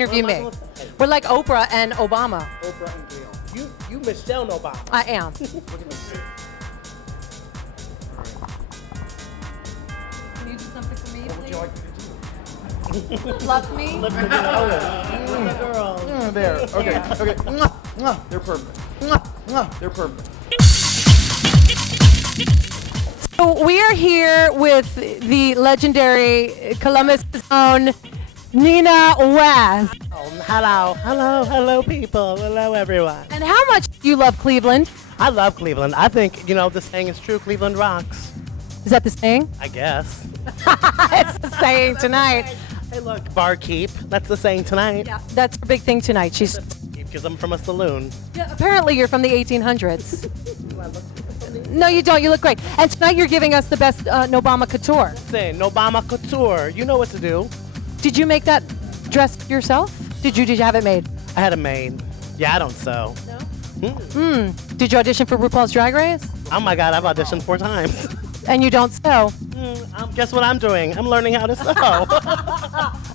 interview me. We're like Oprah and Obama. Oprah and Gail. You Michelle Obama. I am. Can you do something for me, please? Love me? Girl. There. Okay. Okay. Mwah, mwah. They're perfect. Mwah, mwah. They're perfect. So we are here with the legendary Columbus' own Nina West. Hello, people. Hello, everyone. And how much do you love Cleveland? I love Cleveland. I think, the saying is true. Cleveland rocks. Is that the saying? I guess. It's the saying tonight. Hey, look, barkeep. That's the saying tonight. Yeah, that's her big thing tonight. She's Because I'm from a saloon. yeah, apparently you're from the 1800s. No, you don't. You look great. And tonight you're giving us the best Nobama couture. Say, Nobama couture. You know what to do. Did you make that dress yourself? Did you have it made? I had a maid. Yeah, I don't sew. No. Did you audition for RuPaul's Drag Race? Oh my God, I've auditioned 4 times. And you don't sew. Guess what I'm doing? I'm learning how to sew.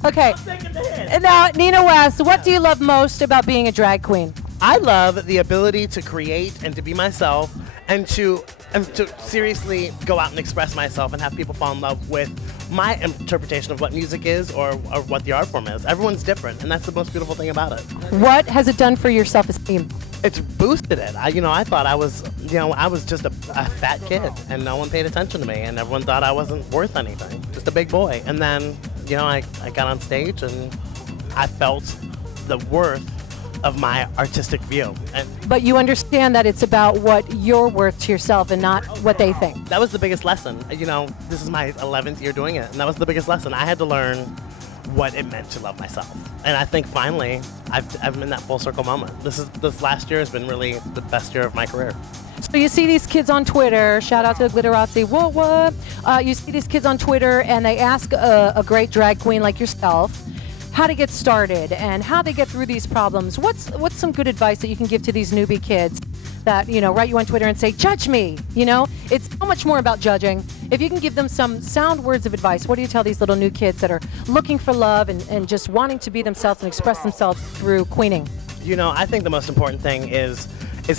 Okay. And now, Nina West, what do you love most about being a drag queen? I love the ability to create and to be myself and to seriously go out and express myself and have people fall in love with my interpretation of what music is or what the art form is. Everyone's different, and that's the most beautiful thing about it. What has it done for your self-esteem? It's boosted it. I thought I was, I was just a fat kid, and no one paid attention to me, and everyone thought I wasn't worth anything, just a big boy. And then, I got on stage, and I felt the worth of my artistic view. But you understand that it's about what you're worth to yourself and not what they think. That was the biggest lesson. This is my 11th year doing it, and that was the biggest lesson. I had to learn what it meant to love myself. And I think finally, I'm in that full circle moment. This last year has been really the best year of my career. So you see these kids on Twitter, shout out to Glitterazzi, what? You see these kids on Twitter and they ask a great drag queen like yourself how to get started and how they get through these problems. What's some good advice that you can give to these newbie kids that, write you on Twitter and say, judge me, It's so much more about judging. If you can give them some sound words of advice, what do you tell these little new kids that are looking for love and just wanting to be themselves and express themselves through queening? I think the most important thing is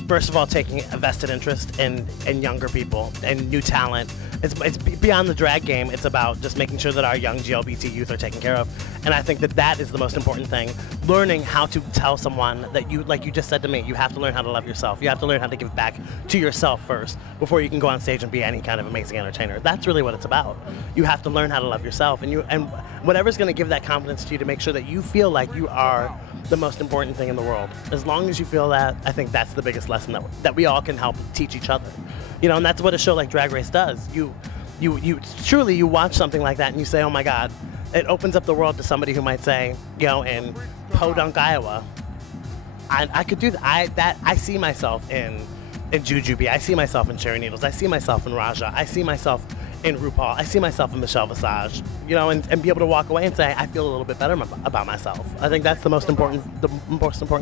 first of all taking a vested interest in younger people and new talent. It's beyond the drag game. It's about just making sure that our young GLBT youth are taken care of. And I think that is the most important thing. Learning how to tell someone that like you just said to me, you have to learn how to love yourself. You have to learn how to give back to yourself first before you can go on stage and be any kind of amazing entertainer. That's really what it's about. You have to learn how to love yourself, and whatever's going to give that confidence to you to make sure that you feel like you are the most important thing in the world. As long as you feel that, I think that's the biggest lesson that we all can help teach each other. And that's what a show like Drag Race does. You truly watch something like that and you say, oh my God, it opens up the world to somebody who might say, in Podunk, Iowa, I could do that. I see myself in Jujubee. I see myself in Cherry Needles. I see myself in Raja. I see myself in RuPaul. I see myself in Michelle Visage, and be able to walk away and say, I feel a little bit better about myself. I think that's the most important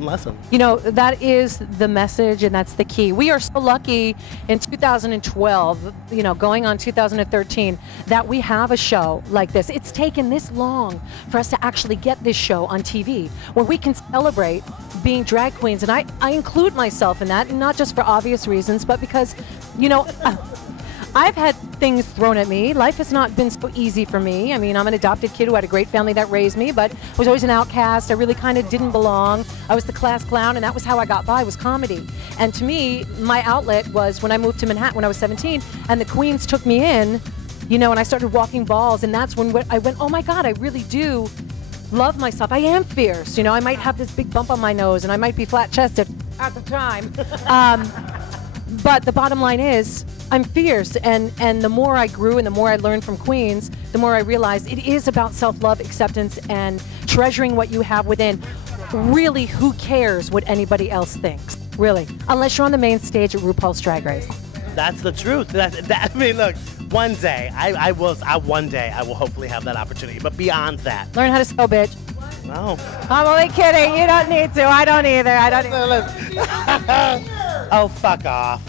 lesson. That is the message, and that's the key. We are so lucky in 2012, going on 2013, that we have a show like this. It's taken this long for us to actually get this show on TV, where we can celebrate being drag queens, and I include myself in that, and not just for obvious reasons, but because, I've had things thrown at me. Life has not been so easy for me. I mean, I'm an adopted kid who had a great family that raised me, but I was always an outcast. I really kind of didn't belong. I was the class clown, and that was how I got by, was comedy. And to me, my outlet was when I moved to Manhattan when I was 17, and the queens took me in, and I started walking balls, and that's when I went, oh my God, I really do love myself. I am fierce. I might have this big bump on my nose, and I might be flat-chested at the time. But the bottom line is, I'm fierce, and the more I grew and the more I learned from queens, the more I realized it is about self-love, acceptance, and treasuring what you have within. Really, who cares what anybody else thinks? Really, unless you're on the main stage at RuPaul's Drag Race. That's the truth. I mean, look, one day I will hopefully have that opportunity. But beyond that, learn how to sew, bitch. No. I'm only kidding. You don't need to. I don't either. I don't either. Oh, fuck off.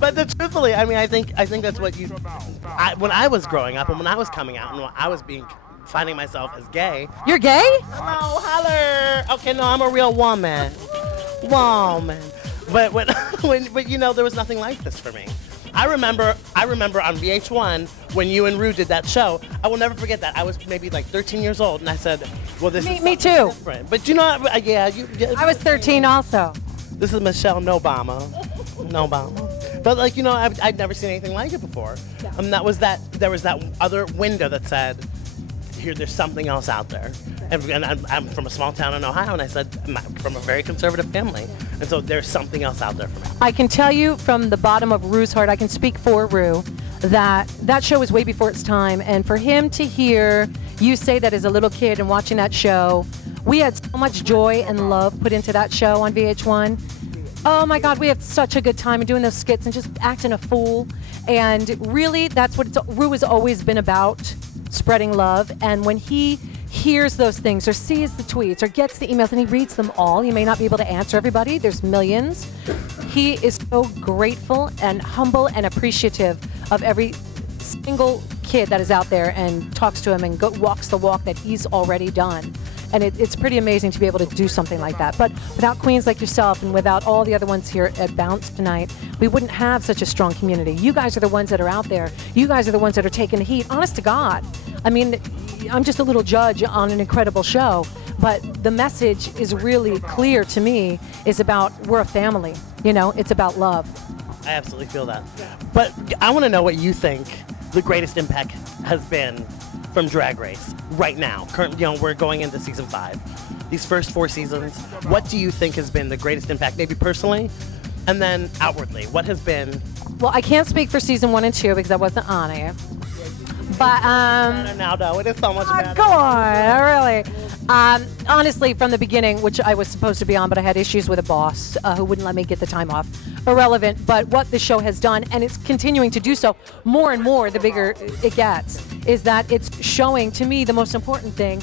But truthfully, I mean, I think that's what when I was growing up and when I was coming out and when I was being finding myself as gay. You're gay? Oh, holler. Okay, no, I'm a real woman. Woman. But but you know, there was nothing like this for me. I remember on VH1 when you and Ru did that show. I will never forget that. I was maybe like 13 years old, and I said, "Well, this is me too." different." But you know, yeah, I was 13 also. This is Michelle Obama. But like, you know, I'd never seen anything like it before. Yeah. There was that other window that said, "Here, there's something else out there." And I'm from a small town in Ohio, and I said, I'm from a very conservative family, and so there's something else out there for me. I can tell you from the bottom of Ru's heart, I can speak for Ru, that show was way before its time, and for him to hear you say that as a little kid and watching that show, we had so much joy and love put into that show on VH1. Oh my God, we had such a good time doing those skits and just acting a fool. And really, that's what Ru has always been about, spreading love. And when he hears those things or sees the tweets or gets the emails and he reads them all, he may not be able to answer everybody, there's millions. He is so grateful and humble and appreciative of every single kid that is out there and talks to him and walks the walk that he's already done. And it's pretty amazing to be able to do something like that. But without queens like yourself and without all the other ones here at Bounce tonight, we wouldn't have such a strong community. You guys are the ones that are out there. You guys are the ones that are taking the heat. Honest to God. I mean, I'm just a little judge on an incredible show, but the message is really clear to me, is about we're a family. You know, it's about love. I absolutely feel that. But I want to know what you think the greatest impact has been from Drag Race right now. Currently, you know, we're going into season 5. These first 4 seasons, what do you think has been the greatest impact, maybe personally, and then outwardly? What has been? Well, I can't speak for season 1 and 2 because I wasn't on it. But better now, though. It is so much better. Go on, really. Honestly, from the beginning, which I was supposed to be on, but I had issues with a boss who wouldn't let me get the time off. Irrelevant, but what the show has done, and it's continuing to do so more and more the bigger it gets, is that it's showing, to me, the most important thing,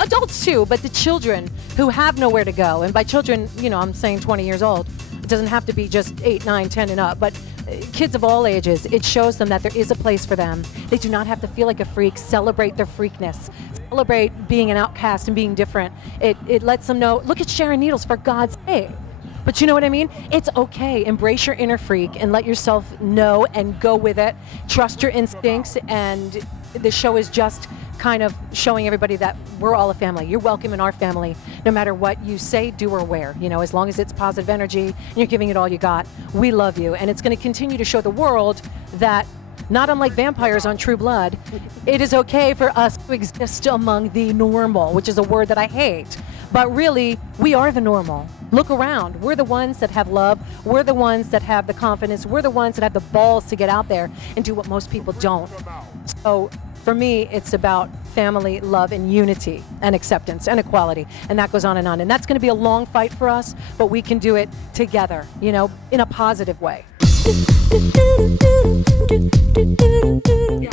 adults too, but the children who have nowhere to go. And by children, you know, I'm saying 20 years old. It doesn't have to be just 8, 9, 10 and up, but kids of all ages, it shows them that there is a place for them. They do not have to feel like a freak. Celebrate their freakness. Celebrate being an outcast and being different. It lets them know, look at Sharon Needles, for God's sake. But you know what I mean? It's okay. Embrace your inner freak and let yourself know and go with it. Trust your instincts, and the show is just kind of showing everybody that we're all a family. You're welcome in our family, no matter what you say, do, or wear. You know, as long as it's positive energy and you're giving it all you got, we love you. And it's going to continue to show the world that, not unlike vampires on True Blood, it is okay for us to exist among the normal, which is a word that I hate. But really, we are the normal. Look around. We're the ones that have love. We're the ones that have the confidence. We're the ones that have the balls to get out there and do what most people don't. So for me, it's about family, love, and unity, and acceptance, and equality. And that goes on. And that's going to be a long fight for us, but we can do it together, you know, in a positive way.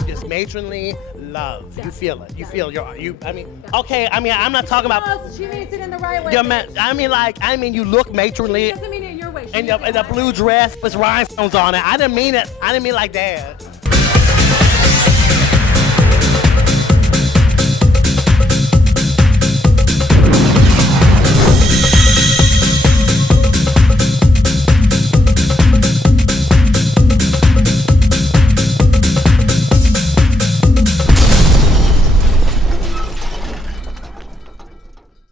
Just matronly love. You feel it. You feel I mean, okay, I mean, I'm not talking about. She means it in the right way. I mean, you look matronly. She doesn't mean it your way. And the blue dress with rhinestones on it. I didn't mean it. I didn't mean like that.